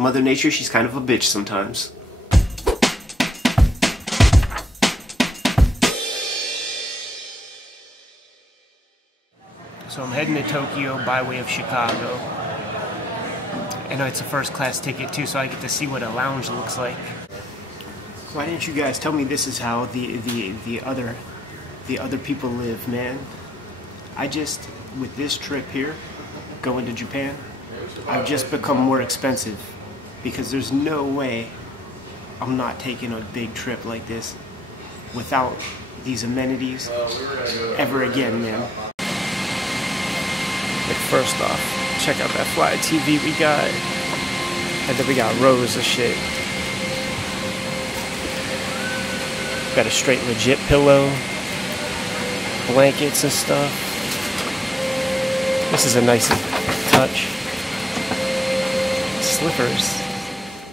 Mother Nature, she's kind of a bitch sometimes. So I'm heading to Tokyo by way of Chicago. I know it's a first class ticket too, so I get to see what a lounge looks like. Why didn't you guys tell me this is how the other people live, man? With this trip here, going to Japan, I've just become more expensive because there's no way I'm not taking a big trip like this without these amenities ever again, man. Like, first off, check out that fly TV we got, and then we got rows of shit. Got a straight legit pillow, blankets and stuff. This is a nice touch. Slippers.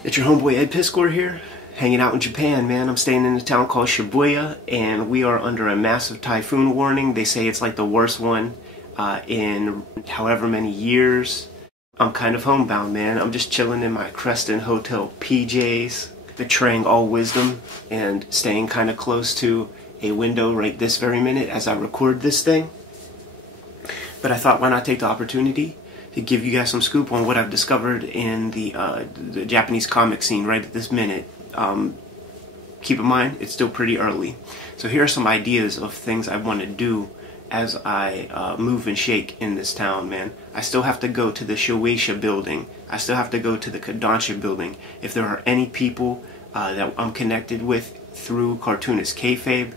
It's your homeboy Ed Piscor here, hanging out in Japan, man. I'm staying in a town called Shibuya, and we are under a massive typhoon warning. They say it's like the worst one in however many years. I'm kind of homebound, man. I'm just chilling in my Creston Hotel PJs, betraying all wisdom and staying kind of close to a window right this very minute as I record this thing. But I thought, why not take the opportunity to give you guys some scoop on what I've discovered in the Japanese comic scene right at this minute. Keep in mind, it's still pretty early. So here are some ideas of things I want to do as I move and shake in this town, man. I still have to go to the Shueisha building. I still have to go to the Kodansha building. If there are any people that I'm connected with through Cartoonist Kayfabe,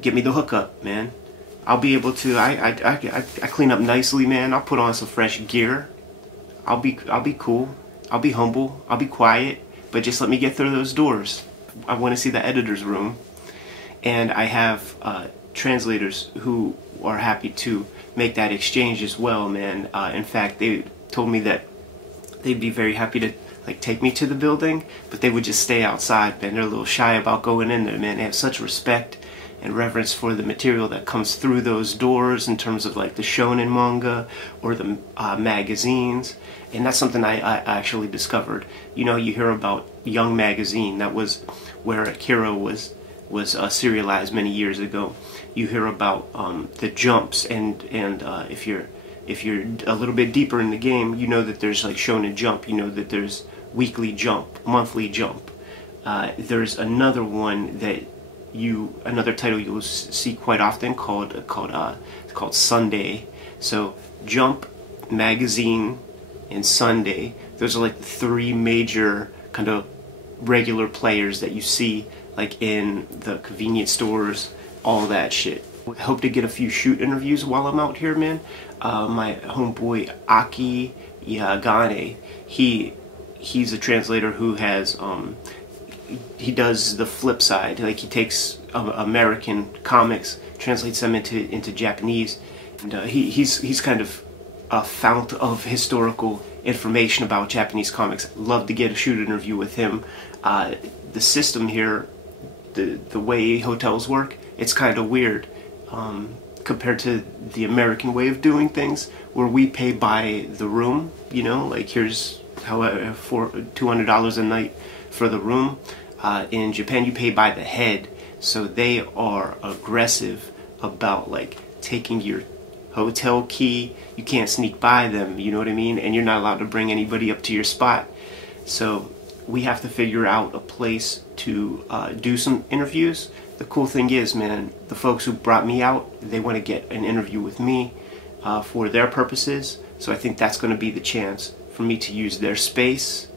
get me the hookup, man. I'll be able to. I clean up nicely, man. I'll put on some fresh gear. I'll be cool. I'll be humble. I'll be quiet. But just let me get through those doors. I want to see the editor's room, and I have translators who are happy to make that exchange as well, man. In fact, they told me that they'd be very happy to like take me to the building, but they would just stay outside, man. They're a little shy about going in there, man. They have such respect and reverence for the material that comes through those doors in terms of like the shonen manga or the magazines, and that's something I actually discovered. You know, you hear about Young Magazine, that was where Akira was serialized many years ago. You hear about the Jumps, and if you're a little bit deeper in the game, you know that there's like Shonen Jump. You know that there's Weekly Jump, Monthly Jump. There's another one that another title you'll see quite often called Sunday. So Jump, Magazine, and Sunday. Those are like the three major kind of regular players that you see like in the convenience stores, all that shit. I hope to get a few shoot interviews while I'm out here, man. My homeboy Aki Yagane, he's a translator who has he does the flip side. Like, he takes American comics, translates them into Japanese, and he's kind of a fount of historical information about Japanese comics. Love to get a shoot interview with him. The system here, the way hotels work, it's kind of weird compared to the American way of doing things, where we pay by the room. You know, like, here's however $200 a night for the room. In Japan, you pay by the head, so they are aggressive about like taking your hotel key. You can't sneak by them, you know what I mean? And you're not allowed to bring anybody up to your spot. So we have to figure out a place to do some interviews. The cool thing is, man, the folks who brought me out, they want to get an interview with me for their purposes. So I think that's going to be the chance for me to use their space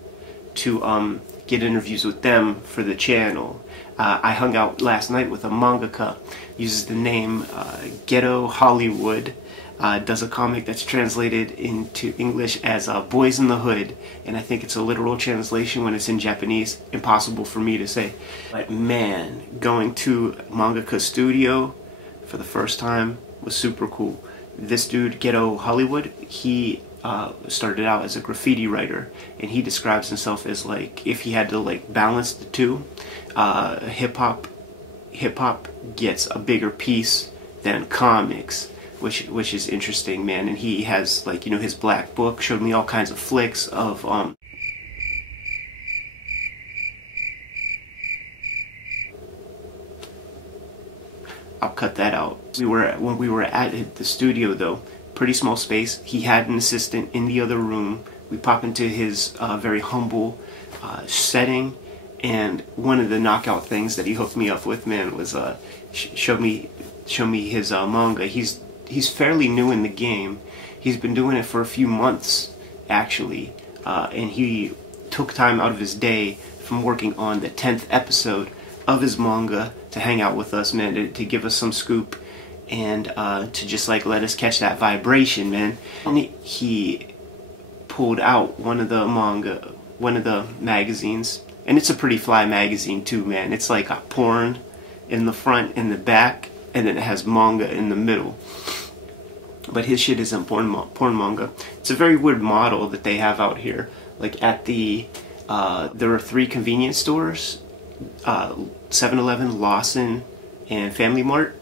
to get interviews with them for the channel. I hung out last night with a mangaka, uses the name Ghetto Hollywood, does a comic that's translated into English as Boys in the Hood, and I think it's a literal translation when it's in Japanese. Impossible for me to say. But man, going to mangaka studio for the first time was super cool. This dude, Ghetto Hollywood, he started out as a graffiti writer, and he describes himself as like, if he had to like balance the two, hip hop gets a bigger piece than comics. which is interesting, man. And he has, like, you know, his black book, showed me all kinds of flicks of I'll cut that out. When we were at the studio though, pretty small space. He had an assistant in the other room. We pop into his very humble setting, and one of the knockout things that he hooked me up with, man, was show me his manga. He's fairly new in the game. He's been doing it for a few months actually, and he took time out of his day from working on the 10th episode of his manga to hang out with us, man, to give us some scoop and to just like let us catch that vibration, man. And he pulled out one of the magazines, and it's a pretty fly magazine too, man. It's like a porn in the front and the back, and then it has manga in the middle. But his shit isn't porn manga. It's a very weird model that they have out here. Like at the there are 3 convenience stores, 7-Eleven, Lawson, and Family Mart.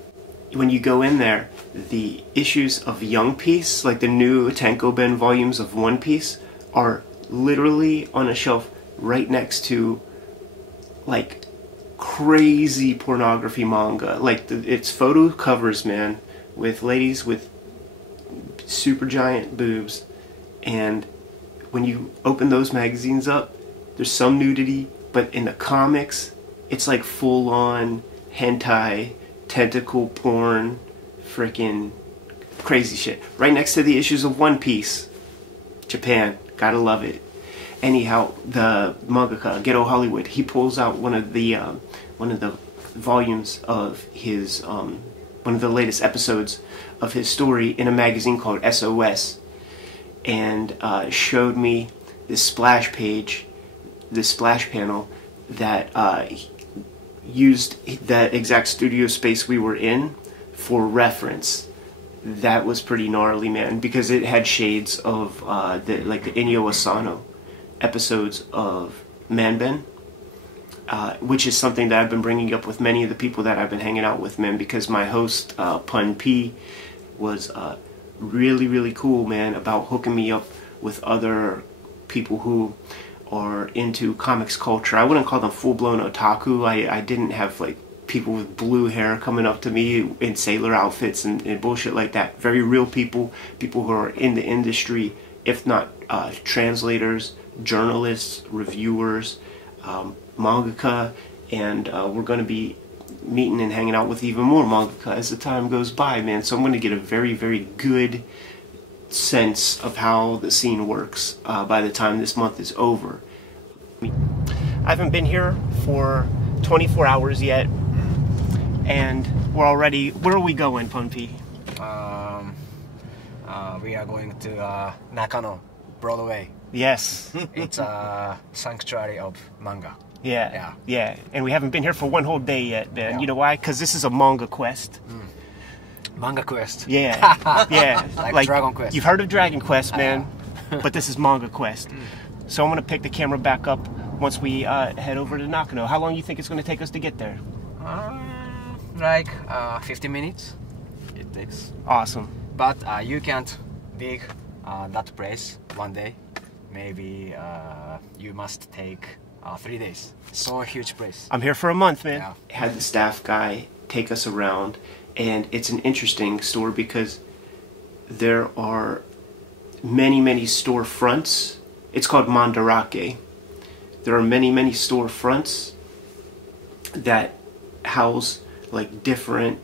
When you go in there, the issues of Young Piece, like the new Tenko-Ben volumes of One Piece, are literally on a shelf right next to like crazy pornography manga. Like it's photo covers, man, with ladies with super giant boobs, and when you open those magazines up, there's some nudity, but in the comics, it's like full on hentai, tentacle porn, freaking crazy shit. Right next to the issues of One Piece. Japan, gotta love it. Anyhow, the mangaka, Ghetto Hollywood, he pulls out one of the volumes of his one of the latest episodes of his story in a magazine called SOS, and showed me this splash page, this splash panel that used that exact studio space we were in for reference. That was pretty gnarly, man, because it had shades of the Inyo Asano episodes of Manben, which is something that I've been bringing up with many of the people that I've been hanging out with, man, because my host, Pun P, was really, really cool, man, about hooking me up with other people who are into comics culture. I wouldn't call them full-blown otaku. I didn't have like people with blue hair coming up to me in sailor outfits and bullshit like that. Very real people who are in the industry, if not translators, journalists, reviewers, mangaka, and we're going to be meeting and hanging out with even more mangaka as the time goes by, man. So I'm going to get a very, very good sense of how the scene works by the time this month is over. I haven't been here for 24 hours yet, and we're already... Where are we going, Punpi? We are going to Nakano, Broadway. Yes. It's a sanctuary of manga. Yeah. And we haven't been here for one whole day yet, man. Yeah. You know why? Because this is a manga quest. Manga Quest. Yeah, yeah. Like Dragon Quest. You've heard of Dragon Quest, man, but this is Manga Quest. So I'm going to pick the camera back up once we head over to Nakano. How long do you think it's going to take us to get there? Like 15 minutes it takes. Awesome. But you can't dig that place one day. Maybe you must take 3 days. So a huge place. I'm here for a month, man. Yeah. Had the staff guy take us around, and it's an interesting store because there are many, many storefronts. It's called Mandarake. There are many, many storefronts that house like different...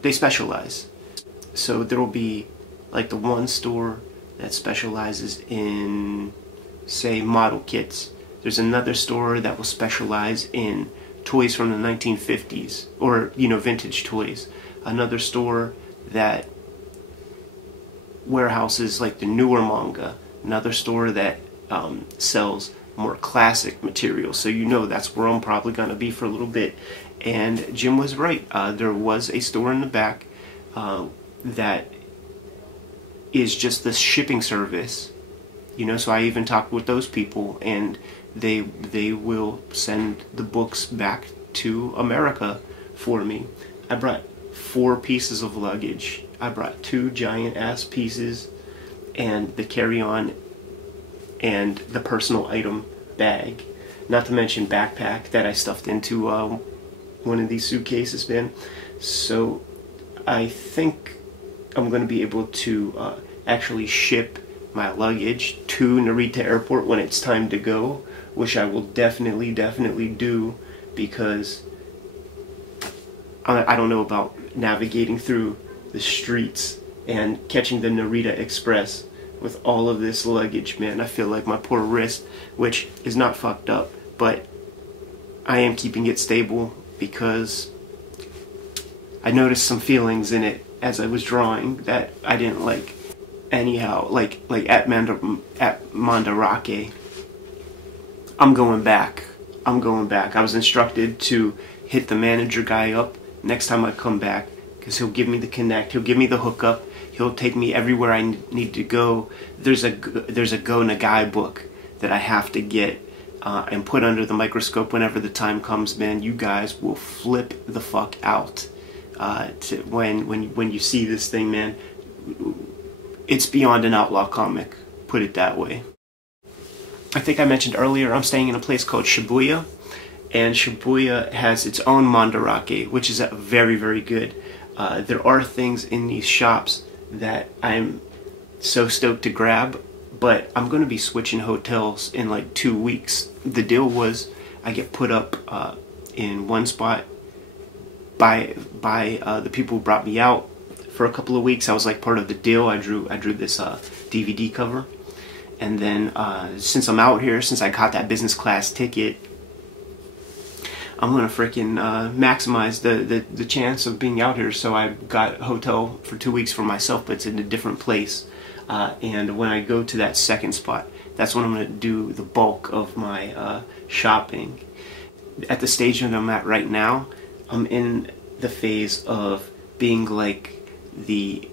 They specialize. So there will be like the one store that specializes in, say, model kits. There's another store that will specialize in toys from the 1950s, or, you know, vintage toys. Another store that warehouses like the newer manga. Another store that sells more classic material. So you know that's where I'm probably going to be for a little bit. And Jim was right. There was a store in the back that is just the shipping service. You know, so I even talked with those people, and they will send the books back to America for me. I brought 4 pieces of luggage. I brought 2 giant ass pieces and the carry-on and the personal item bag, not to mention backpack that I stuffed into one of these suitcases, man. So I think I'm going to be able to actually ship my luggage to Narita Airport when it's time to go, which I will definitely do, because I don't know about navigating through the streets and catching the Narita Express with all of this luggage, man. I feel like my poor wrist, which is not fucked up, but I am keeping it stable because I noticed some feelings in it as I was drawing that I didn't like. Anyhow, like at Mandarake, I'm going back. I was instructed to hit the manager guy up next time I come back, because he'll give me the connect, he'll give me the hookup, he'll take me everywhere I need to go. There's a Go Nagai book that I have to get and put under the microscope whenever the time comes, man. You guys will flip the fuck out when you see this thing, man. It's beyond an outlaw comic, put it that way. I think I mentioned earlier I'm staying in a place called Shibuya, and Shibuya has its own Mandarake, which is very, very good. There are things in these shops that I'm so stoked to grab, but I'm going to be switching hotels in like 2 weeks. The deal was I get put up in one spot by the people who brought me out for a couple of weeks. I was like part of the deal. I drew this DVD cover, and then since I'm out here, since I got that business class ticket, I'm gonna freaking maximize the chance of being out here. So I got a hotel for 2 weeks for myself, but it's in a different place. And when I go to that second spot, that's when I'm gonna do the bulk of my shopping. At the stage that I'm at right now, I'm in the phase of being like the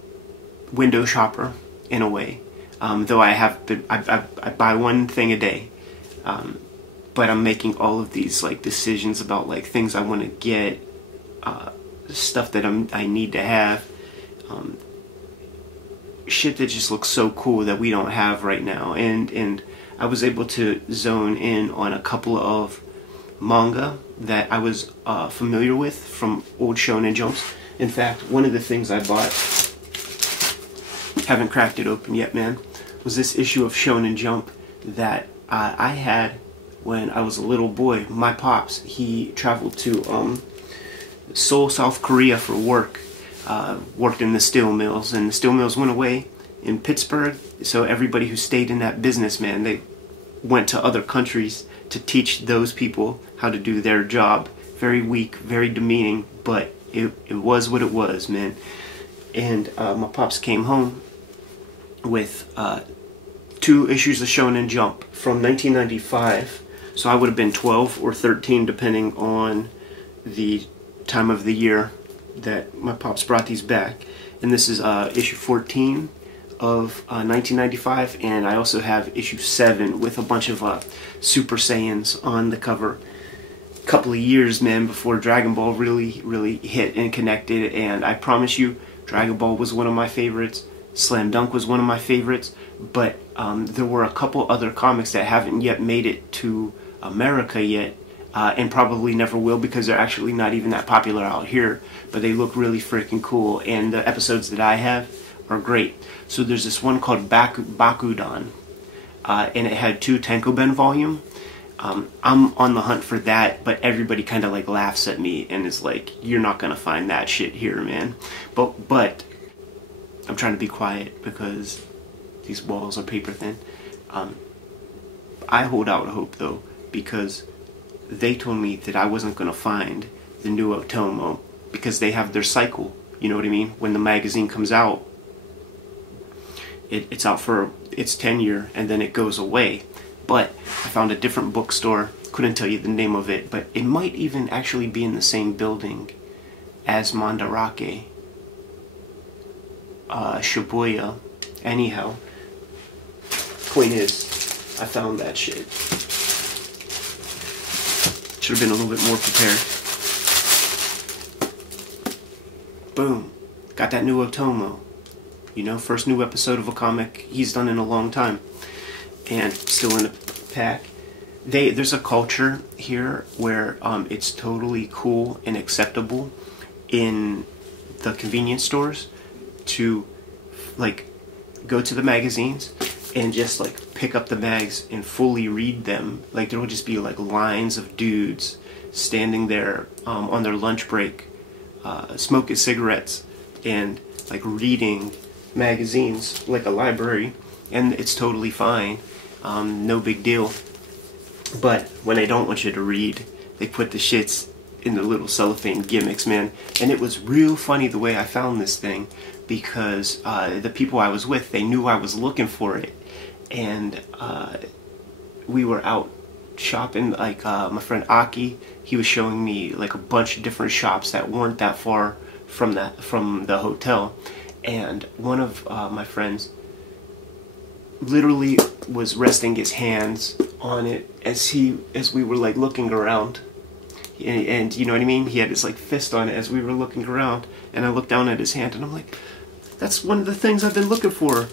window shopper in a way. Though I buy one thing a day. But I'm making all of these like decisions about like things I want to get, stuff that I need to have, shit that just looks so cool that we don't have right now. And I was able to zone in on a couple of manga that I was familiar with from old Shonen Jumps. In fact, one of the things I bought, haven't cracked it open yet, man, was this issue of Shonen Jump that I had when I was a little boy. My pops, he traveled to Seoul, South Korea for work, worked in the steel mills, and the steel mills went away in Pittsburgh, so everybody who stayed in that business, man, they went to other countries to teach those people how to do their job. Very weak, very demeaning, but it was what it was, man. And my pops came home with 2 issues of Shonen Jump from 1995. So I would have been 12 or 13, depending on the time of the year that my pops brought these back. And this is issue 14 of 1995, and I also have issue 7 with a bunch of Super Saiyans on the cover. Couple of years, man, before Dragon Ball really hit and connected, and I promise you, Dragon Ball was one of my favorites, Slam Dunk was one of my favorites, but there were a couple other comics that haven't yet made it to America yet, and probably never will, because they're actually not even that popular out here, but they look really freaking cool, and the episodes that I have are great. So there's this one called Bakudan, and it had 2 Tenkoben volume. I'm on the hunt for that, but everybody kind of like laughs at me and is like, you're not gonna find that shit here, man. But I'm trying to be quiet because these walls are paper thin. I hold out hope though, because they told me that I wasn't gonna find the new Otomo because they have their cycle, you know what I mean? When the magazine comes out, it's out for its tenure and then it goes away. But I found a different bookstore, couldn't tell you the name of it, but it might even actually be in the same building as Mandarake, Shibuya. Anyhow, point is, I found that shit. Should have been a little bit more prepared. boom, got that new Otomo. You know, first new episode of a comic he's done in a long time, and still in the pack. There's a culture here where it's totally cool and acceptable in the convenience stores to like go to the magazines and just like pick up the mags and fully read them. Like there will just be like lines of dudes standing there on their lunch break, smoking cigarettes and like reading magazines like a library, and it's totally fine, no big deal. But when they don't want you to read, they put the shits in the little cellophane gimmicks, man. And it was real funny the way I found this thing, because the people I was with, they knew I was looking for it, and we were out shopping. Like my friend Aki, he was showing me like a bunch of different shops that weren't that far from the hotel, and one of my friends literally was resting his hands on it as we were like looking around, and you know what I mean, he had his like fist on it as we were looking around, and I looked down at his hand and I'm like, that's one of the things I've been looking for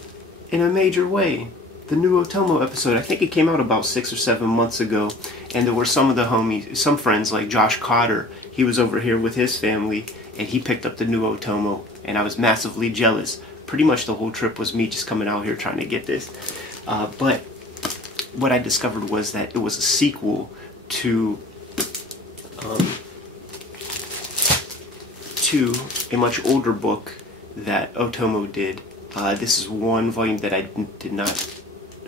in a major way. The new Otomo episode, I think it came out about 6 or 7 months ago, and there were some of the homies, some friends like Josh Cotter, he was over here with his family and he picked up the new Otomo, and I was massively jealous. Pretty much the whole trip was me just coming out here trying to get this. But what I discovered was that it was a sequel to a much older book that Otomo did. This is one volume that I did not...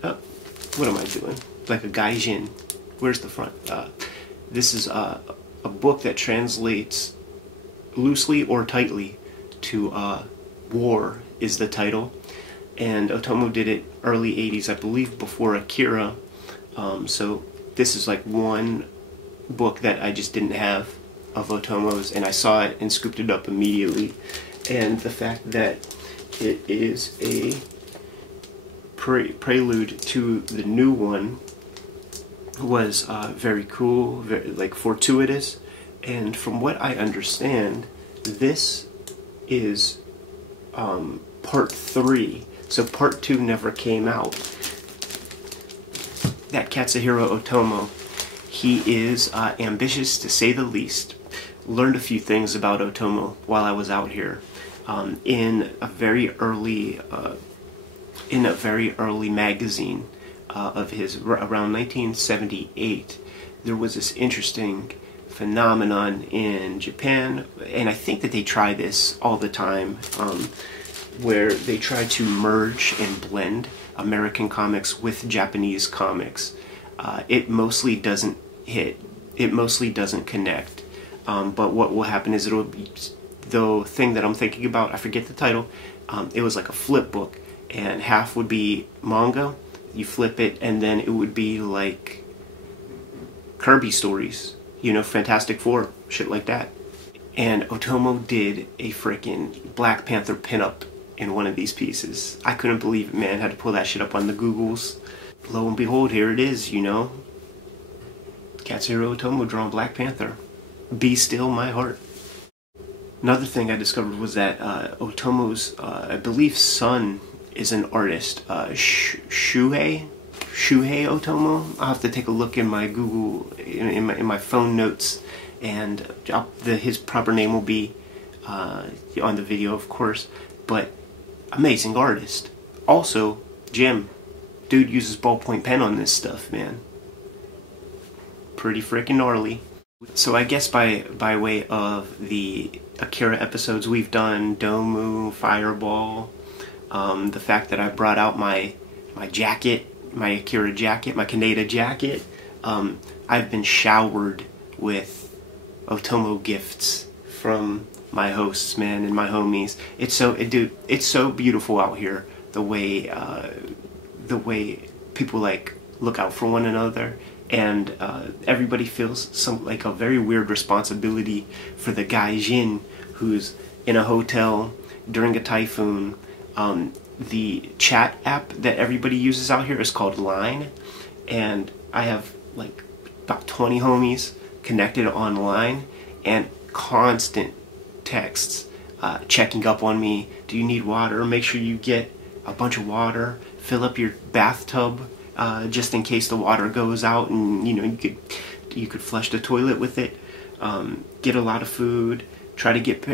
what am I doing? Like a gaijin. Where's the front? This is a book that translates loosely or tightly to War is the title. And Otomo did it early 80s, I believe, before Akira. So this is like one book that I just didn't have of Otomo's, and I saw it and scooped it up immediately. And the fact that it is a prelude to the new one was very cool, very like fortuitous. And from what I understand, this is part 3, so part 2 never came out. That Katsuhiro Otomo, he is ambitious to say the least. Learned a few things about Otomo while I was out here. In a very early magazine of his, around 1978, there was this interesting phenomenon in Japan, and I think that they try this all the time, where they try to merge and blend American comics with Japanese comics. It mostly doesn't hit. It mostly doesn't connect. But what will happen is it'll be, the thing that I'm thinking about, I forget the title, it was like a flip book, and half would be manga, you flip it, and then it would be like Kirby stories, you know, Fantastic Four, shit like that. And Otomo did a frickin' Black Panther pinup in one of these pieces. I couldn't believe it, man. Had to pull that shit up on the Googles. Lo and behold, here it is, you know. Katsuhiro Otomo drawing Black Panther. Be still my heart. Another thing I discovered was that Otomo's, I believe, son is an artist. Shuhei Otomo. I'll have to take a look in my Google, in my phone notes, and his proper name will be on the video, of course. But amazing artist. Also, Jim. Dude uses ballpoint pen on this stuff, man. Pretty freaking gnarly. So I guess by way of the Akira episodes we've done, Domu, Fireball, the fact that I brought out my jacket, my Akira jacket, my Kaneda jacket, I've been showered with Otomo gifts from my hosts, man, and my homies. It's so beautiful out here, the way people like look out for one another, and everybody feels like a very weird responsibility for the gaijin who's in a hotel during a typhoon. The chat app that everybody uses out here is called Line, and I have like about 20 homies connected online, and constant texts checking up on me. Do you need water? Make sure you get a bunch of water. Fill up your bathtub just in case the water goes out, and you could flush the toilet with it. Get a lot of food. Try to get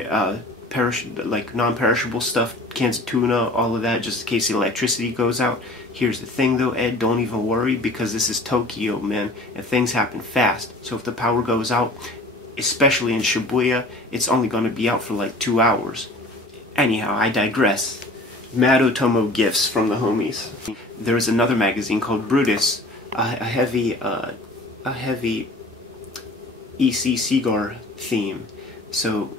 non-perishable stuff, cans of tuna, all of that, just in case the electricity goes out. Here's the thing though, Ed, don't even worry, because this is Tokyo, man, and things happen fast. So if the power goes out, especially in Shibuya, it's only going to be out for like 2 hours. Anyhow, I digress. Mad Otomo gifts from the homies. There is another magazine called Brutus, a heavy EC cigar theme. So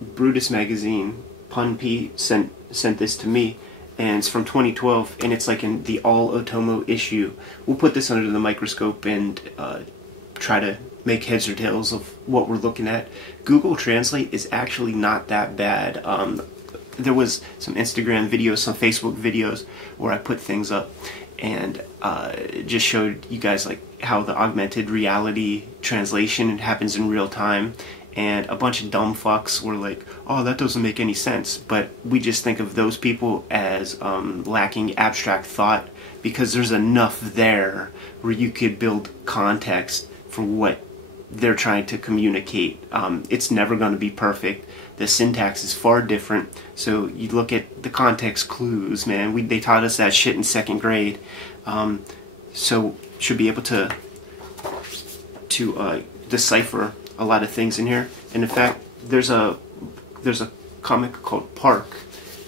Brutus magazine, Pun P sent this to me, and it's from 2012, and it's like in the all Otomo issue. We'll put this under the microscope and try to make heads or tails of what we're looking at. Google Translate is actually not that bad. There was some Instagram videos, some Facebook videos where I put things up and just showed you guys like how the augmented reality translation happens in real time, and a bunch of dumb fucks were like, oh, that doesn't make any sense. But we just think of those people as lacking abstract thought, because there's enough there where you could build context for what they're trying to communicate. It's never going to be perfect. The syntax is far different, so you look at the context clues, man. They taught us that shit in 2nd grade, so should be able to decipher a lot of things in here. And in fact, there's a comic called Park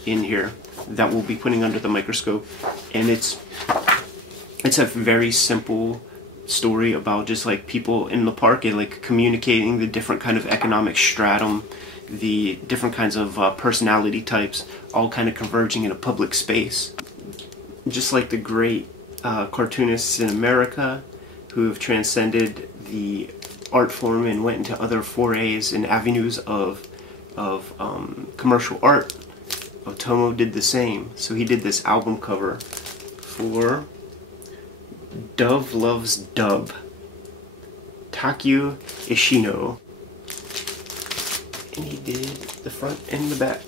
in here that we'll be putting under the microscope, and it's a very simple story about just like people in the park and like communicating the different kind of economic stratum, the different kinds of personality types, all kind of converging in a public space. Just like the great cartoonists in America who have transcended the art form and went into other forays and avenues of commercial art, Otomo did the same. So he did this album cover for Dove Loves Dub, Takyu Ishino, and he did the front and the back.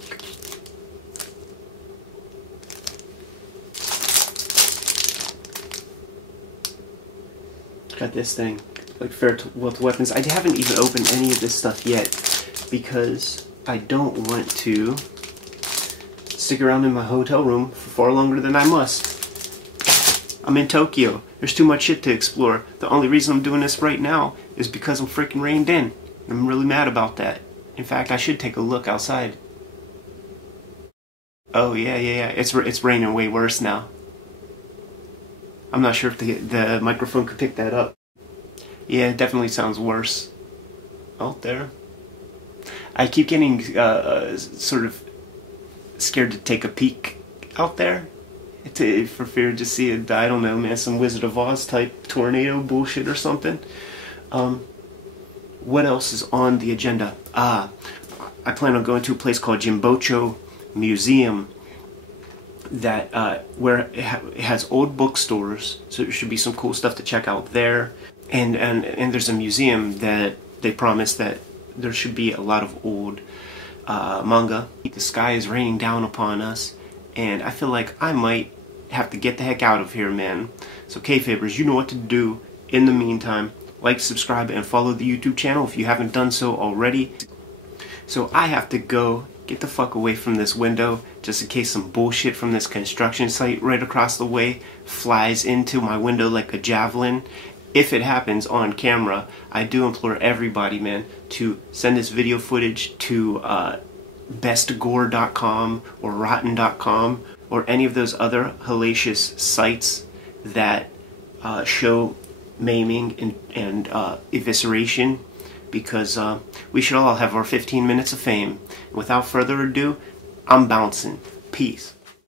Got this thing, like fair with weapons. I haven't even opened any of this stuff yet because I don't want to stick around in my hotel room for far longer than I must. I'm in Tokyo. There's too much shit to explore. The only reason I'm doing this right now is because I'm freaking reined in. I'm really mad about that. In fact, I should take a look outside. Oh yeah. It's raining way worse now. I'm not sure if the microphone could pick that up. Yeah, it definitely sounds worse out there. I keep getting sort of scared to take a peek out there, for fear to see I don't know, man, some Wizard of Oz type tornado bullshit or something. What else is on the agenda? I plan on going to a place called Jimbocho Museum that where it has old bookstores, so there should be some cool stuff to check out there. And there's a museum that they promised that there should be a lot of old manga. The sky is raining down upon us, and I feel like I might have to get the heck out of here, man. So Kayfabers, you know what to do. In the meantime, like, subscribe, and follow the YouTube channel if you haven't done so already. So I have to go get the fuck away from this window, just in case some bullshit from this construction site right across the way flies into my window like a javelin. If it happens on camera, I do implore everybody, man, to send this video footage to bestgore.com or rotten.com or any of those other hellacious sites that show maiming and evisceration, because we should all have our 15 minutes of fame. Without further ado, I'm bouncing. Peace.